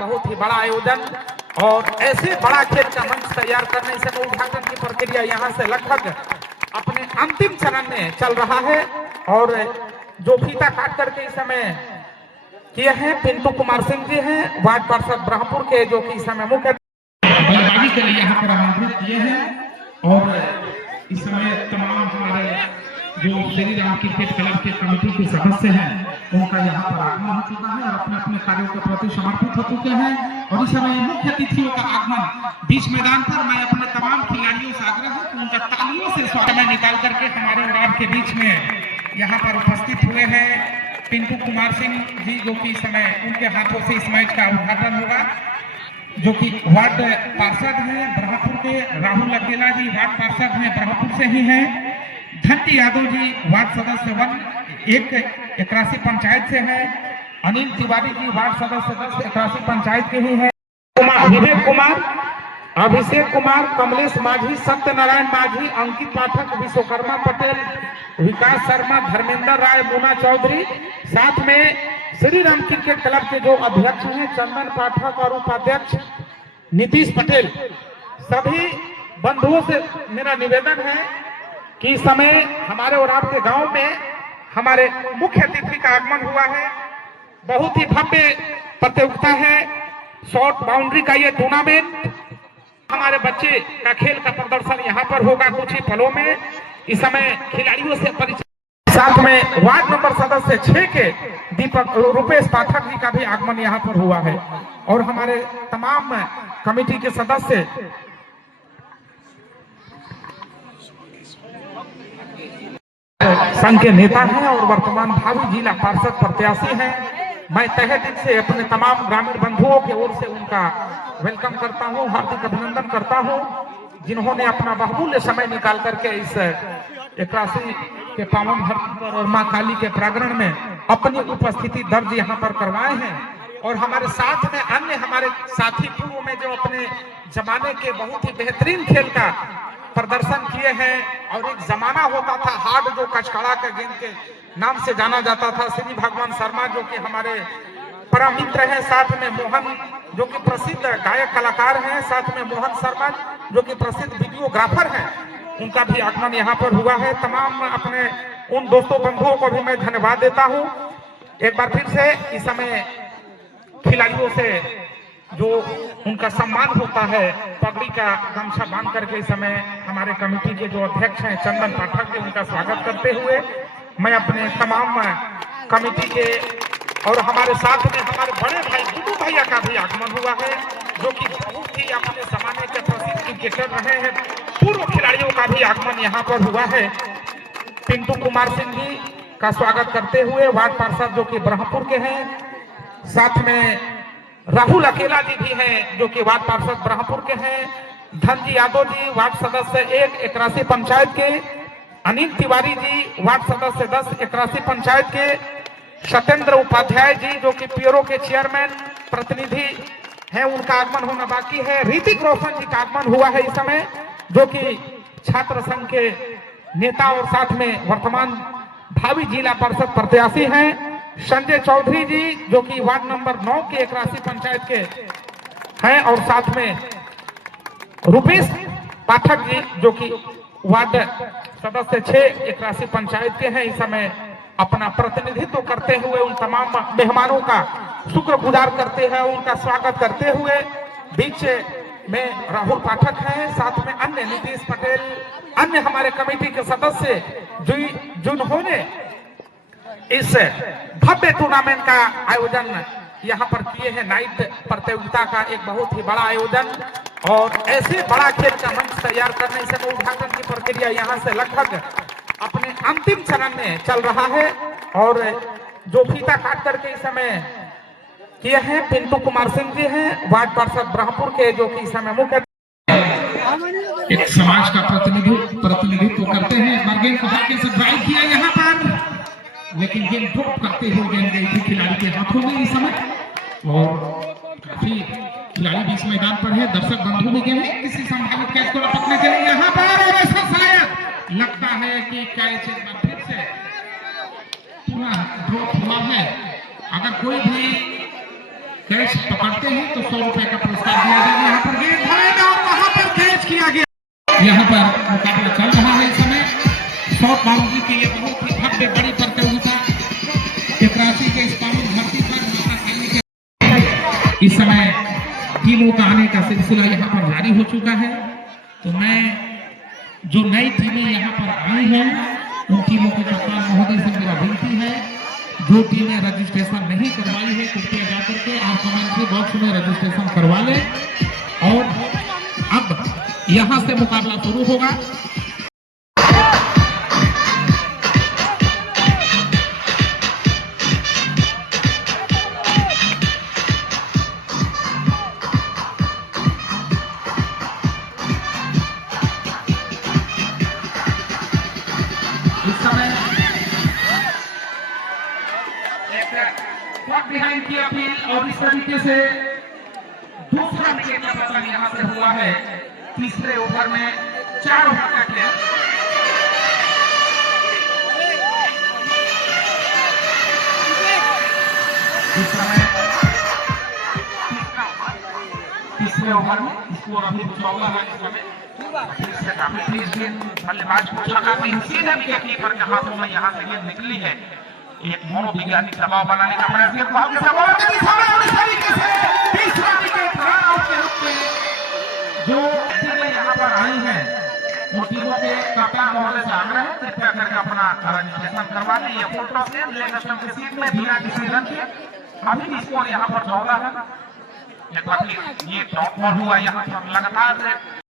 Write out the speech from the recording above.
बहुत ही बड़ा आयोजन और ऐसे बड़ा खेल का मंच तैयार करने से उद्घाटन की प्रक्रिया यहाँ से लगभग अपने अंतिम चरण में चल रहा है और जो फीता काट करके इस समय किए हैं पिंटू कुमार सिंह जी हैं वार्ड पार्षद ब्रह्मपुर के, जो कि इस समय मुख्य बल्लेबाजी के लिए यहाँ पर आमंत्रित किए हैं और इस समय तमाम हमारे जो श्री राम क्रिकेट क्लब के कमेटी के सदस्य हैं उनका यहाँ पर आगमन हो चुका है और अपने अपने कार्यों के प्रति समर्पित हो चुके हैं और इस समय मुख्य अतिथियों का आगमन बीच मैदान पर मैं अपने तमाम खिलाड़ियों से आग्रह है कि उनका तालियों से समय निकाल करके हमारे और आपके बीच में यहाँ पर उपस्थित हुए हैं पिंटू कुमार सिंह जी, जो कि इस समय उनके हाथों से इस मैच का उद्घाटन होगा, जो कि वार्ड पार्षद हैं ब्रह्मपुर के। राहुल अकेला जी वार्ड पार्षद हैं ब्रह्मपुर से ही हैं। धनजी यादव जी वार्ड सदस्य 81 पंचायत से है। अनिल तिवारी जी वार्ड सदस्य 81 पंचायत के ही है। विवेक कुमार, अभिषेक कुमार, कमलेश माझी, सत्यनारायण माझी, अंकित पाठक, विश्वकर्मा पटेल, विकास शर्मा, धर्मेंद्र राय, मुना चौधरी, साथ में श्री राम क्रिकेट क्लब के जो अध्यक्ष हैं चंदन पाठक और उपाध्यक्ष नीतीश पटेल। सभी बंधुओं से मेरा निवेदन है कि इस समय हमारे और आपके गांव में हमारे मुख्य अतिथि का आगमन हुआ है। बहुत ही भव्य प्रतियोगिता है, शॉर्ट बाउंड्री का ये टूर्नामेंट। हमारे बच्चे का खेल का प्रदर्शन यहाँ पर होगा कुछ ही पलों में। इस समय खिलाड़ियों से परिचय, साथ में वार्ड नंबर सदस्य 6 के दीपक रुपेश पाठक जी का भी आगमन यहाँ पर हुआ है और हमारे तमाम कमेटी के सदस्य संघ के नेता हैं और वर्तमान भावी जिला पार्षद प्रत्याशी हैं। मैं तहे दिल से अपने तमाम ग्रामीण बंधुओं की ओर से उनका वेलकम करता हूं, हार्दिक अभिनंदन करता हूं, जिन्होंने अपना बहुमूल्य समय निकाल करके इस 81 के पावन धरती पर और मां काली के प्रांगण में अपनी उपस्थिति दर्ज यहाँ पर करवाए हैं। और हमारे साथ में अन्य हमारे साथी पूर्व में जो अपने जमाने के बहुत ही बेहतरीन खेल का प्रदर्शन किए हैं और एक जमाना होता था हार्ड, जो कचकड़ा के गेंद के नाम से जाना जाता था, श्री भगवान शर्मा जो कि हमारे परम मित्र हैं, साथ में मोहन जो कि प्रसिद्ध गायक कलाकार हैं, साथ में मोहन शर्मा जो कि प्रसिद्ध वीडियोग्राफर हैं, उनका भी आगमन यहाँ पर हुआ है। तमाम अपने उन दोस्तों बंधुओं को भी मैं धन्यवाद देता हूँ। एक बार फिर से इस समय खिलाड़ियों से जो उनका सम्मान होता है पगड़ी का गमछा बांध करके इस समय हमारे कमेटी के जो अध्यक्ष हैं चंदन पाठक जी, उनका स्वागत करते हुए मैं अपने तमाम कमेटी के और हमारे साथ में हमारे बड़े भाई गुड्डू भैया का भी आगमन हुआ है, जो कि बहुत ही अपने जमाने के प्रसिद्ध क्रिकेटर रहे हैं। पूर्व खिलाड़ियों का भी आगमन यहाँ पर हुआ है। पिंटू कुमार सिंह जी का स्वागत करते हुए वार्ड पार्षद जो कि ब्रह्मपुर के हैं, साथ में राहुल अकेला जी भी हैं जो कि वार्ड पार्षद ब्रह्मपुर के हैं। धनजी यादव जी वार्ड सदस्य 81 पंचायत के, अनिल तिवारी जी वार्ड सदस्य 81 पंचायत के, सत्येंद्र उपाध्याय जी जो कि पीरो के चेयरमैन प्रतिनिधि हैं, उनका आगमन होना बाकी है। ऋतिक रोशन जी का आगमन हुआ है इस समय, जो कि छात्र संघ के नेता और साथ में वर्तमान भावी जिला परिषद प्रत्याशी हैं। संजय चौधरी जी जो कि वार्ड नंबर 9 के 81 पंचायत के हैं और साथ में रुपेश पाठक जी जो कि वार्ड सदस्य 6 81 पंचायत के हैं। इस समय अपना प्रतिनिधित्व करते हुए उन तमाम मेहमानों का शुक्रगुजार करते हैं, उनका स्वागत करते हुए बीच में राहुल पाठक हैं, साथ में अन्य नीतीश पटेल, अन्य हमारे कमेटी के सदस्य जिन्होंने इस भव्य टूर्नामेंट का आयोजन यहाँ पर किए हैं। नाइट प्रतियोगिता का एक बहुत ही बड़ा आयोजन और ऐसे बड़ा खेल का मंच तैयार करने से उद्घाटन की प्रक्रिया यहाँ से लगभग अपने अंतिम चरण में चल रहा है और जो फीता काट करके इस समय किए हैं पिंटू कुमार सिंह जी हैं वार्ड पार्षद ब्रह्मपुर के, जो कि इस समय मुख्य एक समाज का प्रतिनिधित्व करते हैं। मार्गेन को हल्के से ड्राइव किया यहाँ पर, लेकिन गेंद ड्रॉप करते हुए गेंद गई थी खिलाड़ी के हाथों में इस समय और काफी खिलाड़ी बीच मैदान पर है। दर्शक बंधु भी गेंद किसी संभावित कैच को लपकने के लिए यहाँ पर और ऐसा शायद लगता है कि कैच एक बार फिर से पूरा ड्रॉप हुआ है। अगर कोई भी कैच पकड़ते हैं तो यहाँ पर मुकाबला चल रहा है इस समय। शॉर्ट बाउंड्री की ये बहुत ही भव्य बड़ी प्रतियोगिता पिपरासी के इस पावन धरती पर माता काली के इस समय टीमों का आने का सिलसिला यहाँ पर जारी हो चुका है। तो मैं जो नई टीमें यहाँ पर आई हैं उन टीमों के कप्तान महोदय से मेरा विनती है, जो टीमें रजिस्ट्रेशन नहीं करवाई है कृपया जाकर के आप कमेंट्री बॉक्स में रजिस्ट्रेशन करवा लें। और अब यहाँ से मुकाबला शुरू होगा। इस समय बिहाइंड की अपील और इस तरीके से दूसरा विकेट का पतन यहाँ से हुआ है। तीसरे ओवर में 4 ओवर का खेल। इस समय तीसरे ओवर में स्कोर अभी 14 है। इस समय काफी तेज गेंद बल्लेबाज सीधे विकेट कीपर के हाथों में यहाँ से गेंद निकली है। एक मनोवैज्ञानिक दबाव बनाने का प्रयास तीसरा विकेट रन आउट के रूप में जो टीमें यहाँ पर आई हैं उन टीमों के कप्तान महोदय से आग्रह है कृपया करके अपना रजिस्ट्रेशन करवा लें। ये फोटो से लेग स्टंप की सीट में बिना किसी रन के अभी भी स्कोर यहाँ पर 14 है। एक बार ये टॉप पर हुआ यहाँ पर लगातार